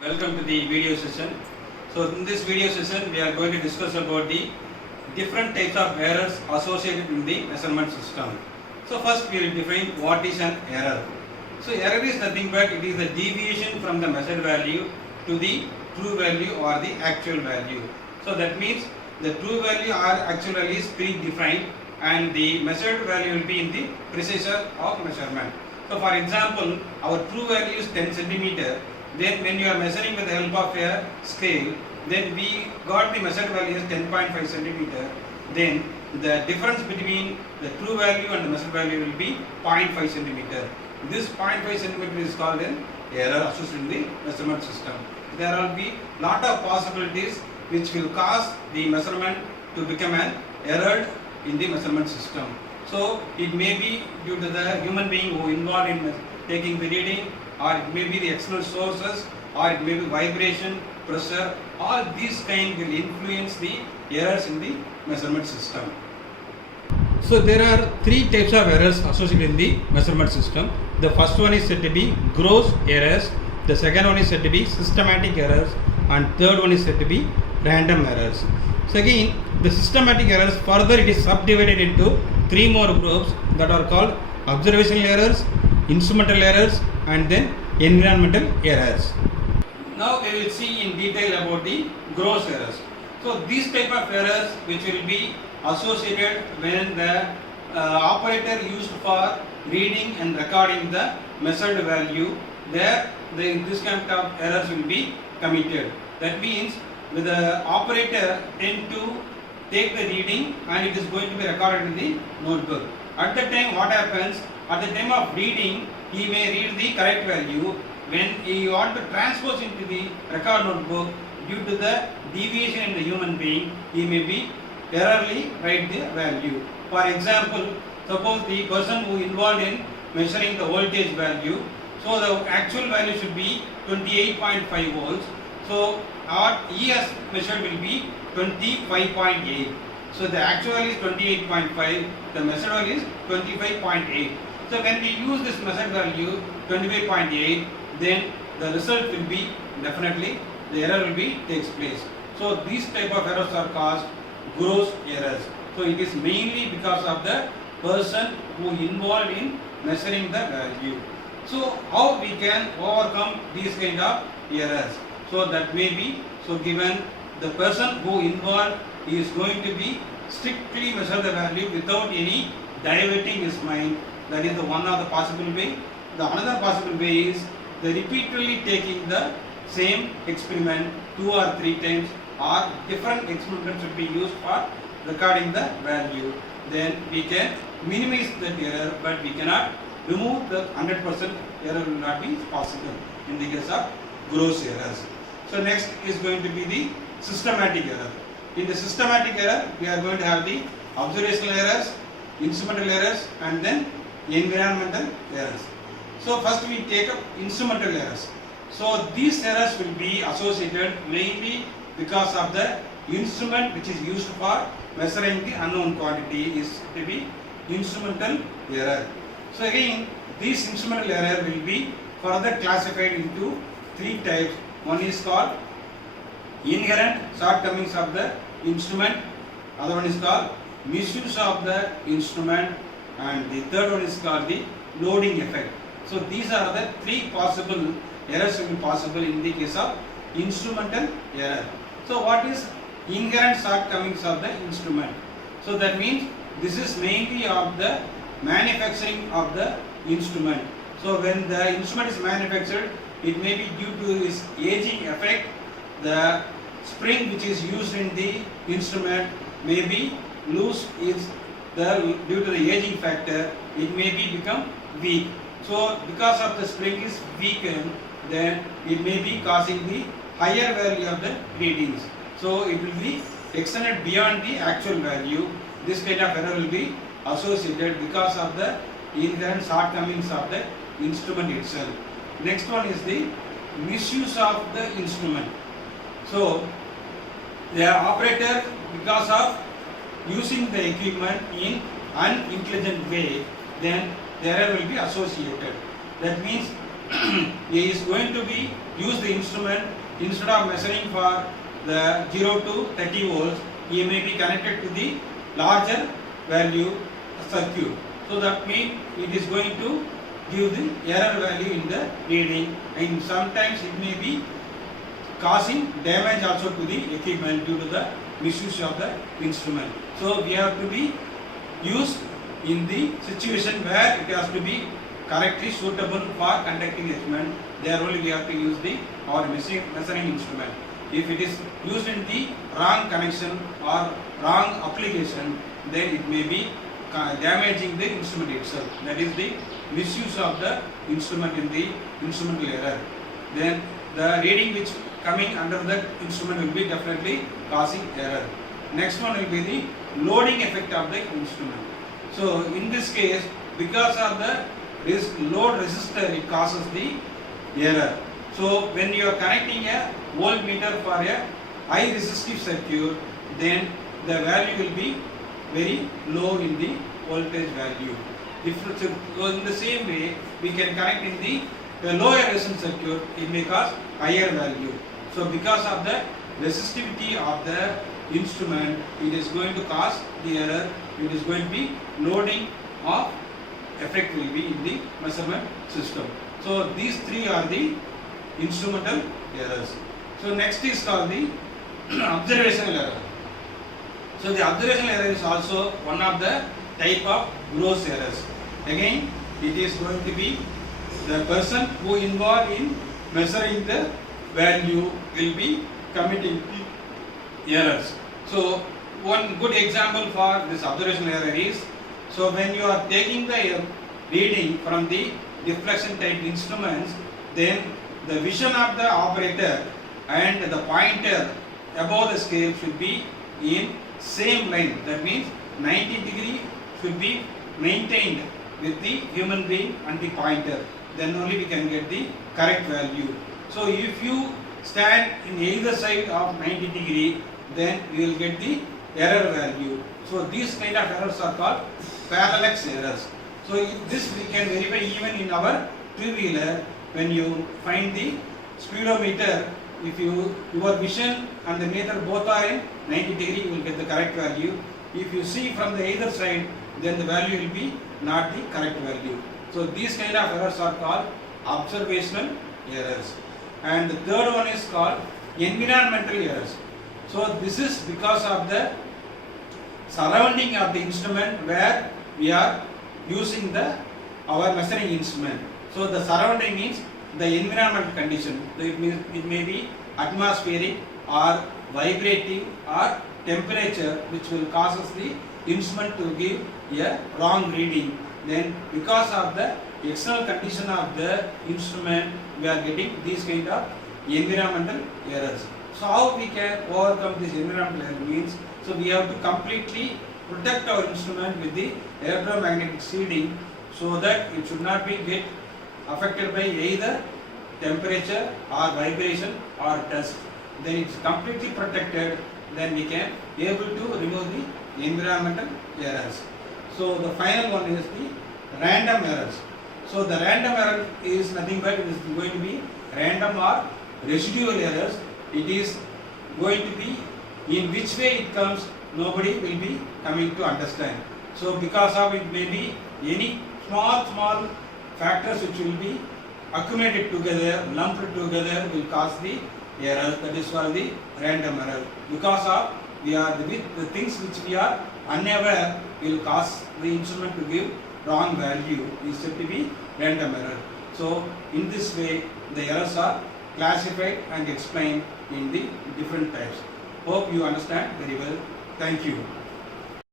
Welcome to the video session. So in this video session we are going to discuss about the different types of errors associated in the measurement system. So first we will define what is an error. So error is nothing but it is the deviation from the measured value to the true value or the actual value. So that means the true value or actual value is predefined and the measured value will be in the precision of measurement. So for example, our true value is 10 centimeter. Then when you are measuring with the help of a scale, then we got the measured value as 10.5 centimeter. Then the difference between the true value and the measured value will be 0.5 centimeter. This 0.5 centimeter is called an error associated in the measurement system. There will be lot of possibilities which will cause the measurement to become an error in the measurement system. So it may be due to the human being who involved in taking the reading, or it may be the external sources, or it may be vibration, pressure. All these kind will influence the errors in the measurement system. So there are three types of errors associated in the measurement system. The first one is said to be gross errors, the second one is said to be systematic errors, and third one is said to be random errors. So again, the systematic errors, further it is subdivided into three more groups that are called observational errors, instrumental errors, and then environmental errors. Now we will see in detail about the gross errors. So these type of errors which will be associated when the operator used for reading and recording the measured value, this kind of errors will be committed. That means with the operator tend to take the reading and it is going to be recorded in the notebook. At the time what happens, at the time of reading he may read the correct value. When he want to transpose into the record notebook, due to the deviation in the human being, he may be errorly write the value. For example, suppose the person who involved in measuring the voltage value, so the actual value should be 28.5 volts. So what he has measured will be 25.8. So the actual value is 28.5, the measured value is 25.8. So when we use this measured value 25.8, then the result will be definitely the error will be takes place. So these type of errors are called gross errors. So it is mainly because of the person who involved in measuring the value. So how we can overcome these kind of errors? So that may be, so given the person who involved is going to be strictly measure the value without any diverting his mind. That is the one of the possible way. The another possible way is the repeatedly taking the same experiment 2 or 3 times, or different experiments should be used for recording the value. Then we can minimize that error, but we cannot remove the 100% error will not be possible in the case of gross errors. So next is going to be the systematic error. In the systematic error, we are going to have the observational errors, instrumental errors, and then environmental errors. So first we take up instrumental errors. So these errors will be associated mainly because of the instrument which is used for measuring the unknown quantity is to be instrumental error. So again, this instrumental error will be further classified into 3 types. One is called inherent shortcomings of the instrument, other one is called misuse of the instrument, and the third one is called the loading effect. So these are the 3 possible errors will be possible in the case of instrumental error. So what is inherent shortcomings of the instrument? So that means this is mainly of the manufacturing of the instrument. So when the instrument is manufactured, it may be due to its aging effect. The spring which is used in the instrument may be loose due to the aging factor, it may be become weak. So because of the spring is weakened, then it may be causing the higher value of the readings. So it will be extended beyond the actual value. This kind of error will be associated because of the inherent shortcomings of the instrument itself. Next one is the misuse of the instrument. So the operator, because of using the equipment in unintelligent way, then the error will be associated. That means he is going to be use the instrument instead of measuring for the 0 to 30 volts, he may be connected to the larger value circuit. So that means it is going to give the error value in the reading, and sometimes it may be causing damage also to the equipment due to the misuse of the instrument. So we have to be used in the situation where it has to be correctly suitable for conducting instrument. There only we have to use the our measuring instrument. If it is used in the wrong connection or wrong application, then it may be damaging the instrument itself. That is the misuse of the instrument in the instrumental error. Then the reading which coming under that instrument will be definitely causing error. Next one will be the loading effect of the instrument. So in this case, because of the load resistor, it causes the error. So when you are connecting a voltmeter for a high resistive circuit, then the value will be very low in the voltage value. So in the same way, we can connect in the lower resistance circuit, it may cause higher value. So because of the resistivity of the instrument, it is going to cause the error. It is going to be loading of effect will be in the measurement system. So these three are the instrumental errors. So next is called the observational error. So the observational error is also one of the type of gross errors. Again, it is going to be the person who involved in measuring the value will be committing the errors. So one good example for this observational error is, so when you are taking the reading from the deflection type instruments, then the vision of the operator and the pointer above the scale should be in same line. That means 90 degree should be maintained with the human being and the pointer. Then only we can get the correct value. So if you stand in either side of 90 degree, then we will get the error value. So these kind of errors are called parallax errors. So this we can verify even in our two-wheeler. When you find the speedometer, if your vision and the meter both are in 90 degree, you will get the correct value. If you see from the either side, then the value will be not the correct value. So these kind of errors are called observational errors. And the third one is called environmental errors. So this is because of the surrounding of the instrument where we are using our measuring instrument. So the surrounding means the environmental condition. So it means it may be atmospheric or vibrating or temperature, which will cause us the instrument to give a wrong reading. Then because of the external condition of the instrument, we are getting these kind of environmental errors. So how we can overcome this environmental error means, so we have to completely protect our instrument with the electromagnetic shielding, so that it should not be get affected by either temperature or vibration or dust. Then it's completely protected, then we can be able to remove the environmental errors. So the final one is the random errors. So the random error is nothing but it is going to be random or residual errors. It is going to be in which way it comes, nobody will be coming to understand. So because of it may be any small factors which will be accumulated together, lumped together, will cause the error. That is called the random error. Because of the things which we are unaware will cause the instrument to give wrong value is said to be random error. So in this way the errors are classified and explained in the different types. Hope you understand very well. Thank you.